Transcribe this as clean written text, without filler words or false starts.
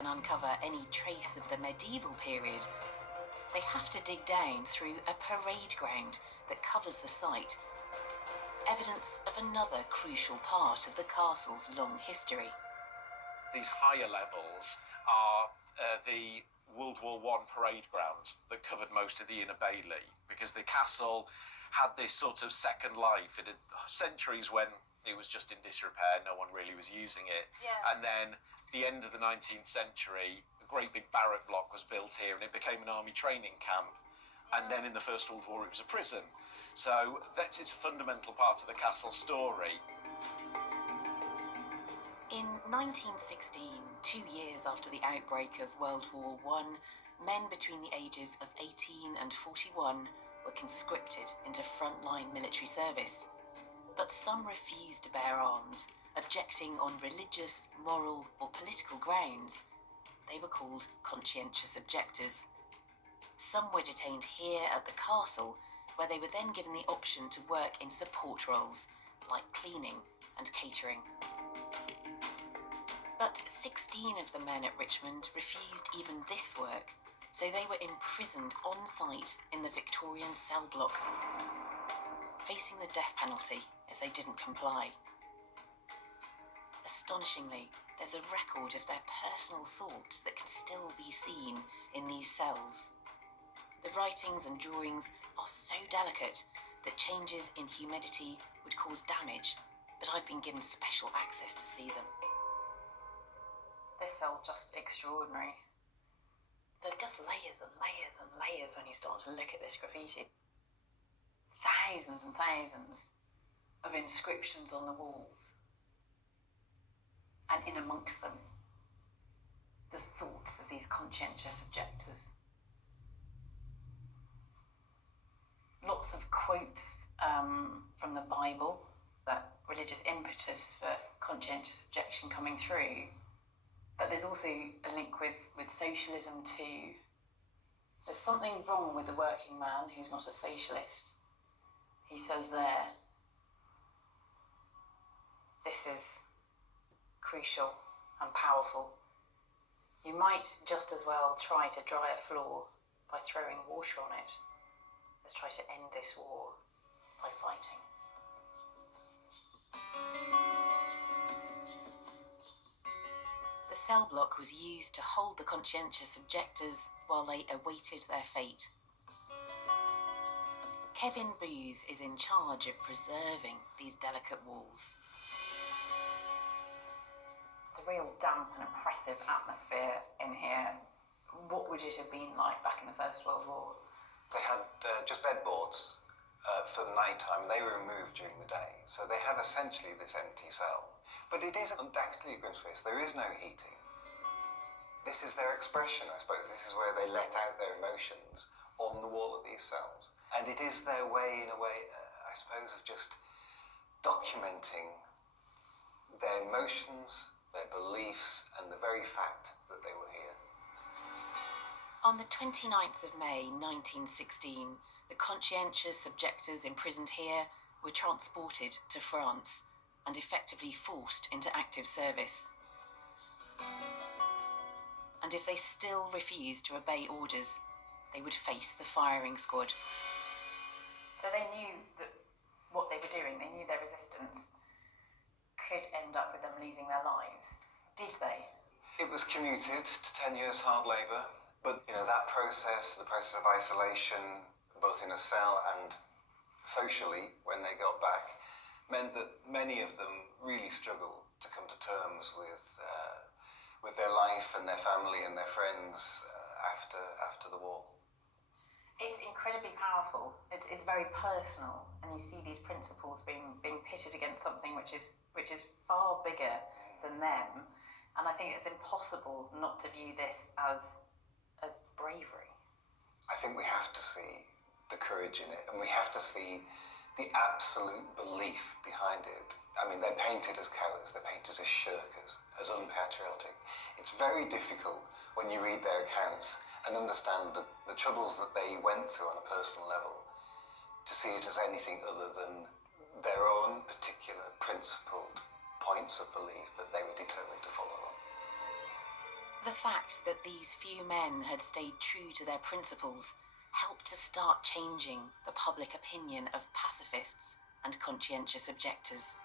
and uncover any trace of the medieval period, they have to dig down through a parade ground that covers the site. Evidence of another crucial part of the castle's long history. These higher levels are the World War I parade grounds that covered most of the Inner Bailey, because the castle had this sort of second life. It had centuries when it was just in disrepair, no one really was using it. Yeah. And then the end of the 19th century, a great big barrack block was built here and it became an army training camp. Yeah. And then in the First World War it was a prison. So it's a fundamental part of the castle story. In 1916, 2 years after the outbreak of World War I, men between the ages of 18 and 41 were conscripted into frontline military service. But some refused to bear arms, objecting on religious, moral, or political grounds. They were called conscientious objectors. Some were detained here at the castle, where they were then given the option to work in support roles, like cleaning and catering. But 16 of the men at Richmond refused even this work, so they were imprisoned on site in the Victorian cell block, facing the death penalty if they didn't comply. Astonishingly, there's a record of their personal thoughts that can still be seen in these cells. The writings and drawings are so delicate that changes in humidity would cause damage, but I've been given special access to see them. This cell's just extraordinary. There's just layers and layers and layers when you start to look at this graffiti. Thousands and thousands of inscriptions on the walls. And in amongst them, the thoughts of these conscientious objectors. Lots of quotes from the Bible, that religious impetus for conscientious objection coming through. But there's also a link with socialism too. There's something wrong with the working man who's not a socialist. He says there, this is crucial and powerful. You might just as well try to dry a floor by throwing water on it as try to end this war by fighting. The cell block was used to hold the conscientious objectors while they awaited their fate. Kevin Booth is in charge of preserving these delicate walls. It's a real damp and oppressive atmosphere in here. What would it have been like back in the First World War? They had just bedboards for the night time, and they were removed during the day. So they have essentially this empty cell. But it is undoubtedly a grim space. There is no heating. This is their expression, I suppose. This is where they let out their emotions on the wall of these cells. And it is their way, in a way, I suppose, of just documenting their emotions, their beliefs, and the very fact that they were here. On the 29th of May 1916, the conscientious objectors imprisoned here were transported to France and effectively forced into active service. And if they still refused to obey orders, they would face the firing squad. So they knew that what they were doing, they knew their resistance could end up with them losing their lives. Did they? It was commuted to 10 years hard labour, but that process, the process of isolation, both in a cell and socially when they got back, meant that many of them really struggled to come to terms with their life and their family and their friends after the war. It's incredibly powerful. It's very personal, and you see these principles being pitted against something which is far bigger than them. And I think it's impossible not to view this as bravery. I think we have to see the courage in it, and we have to see the absolute belief behind it. I mean, they're painted as cowards, they're painted as shirkers, as unpatriotic. It's very difficult when you read their accounts and understand the troubles that they went through on a personal level to see it as anything other than their own particular principled points of belief that they were determined to follow on. The fact that these few men had stayed true to their principles helped to start changing the public opinion of pacifists and conscientious objectors.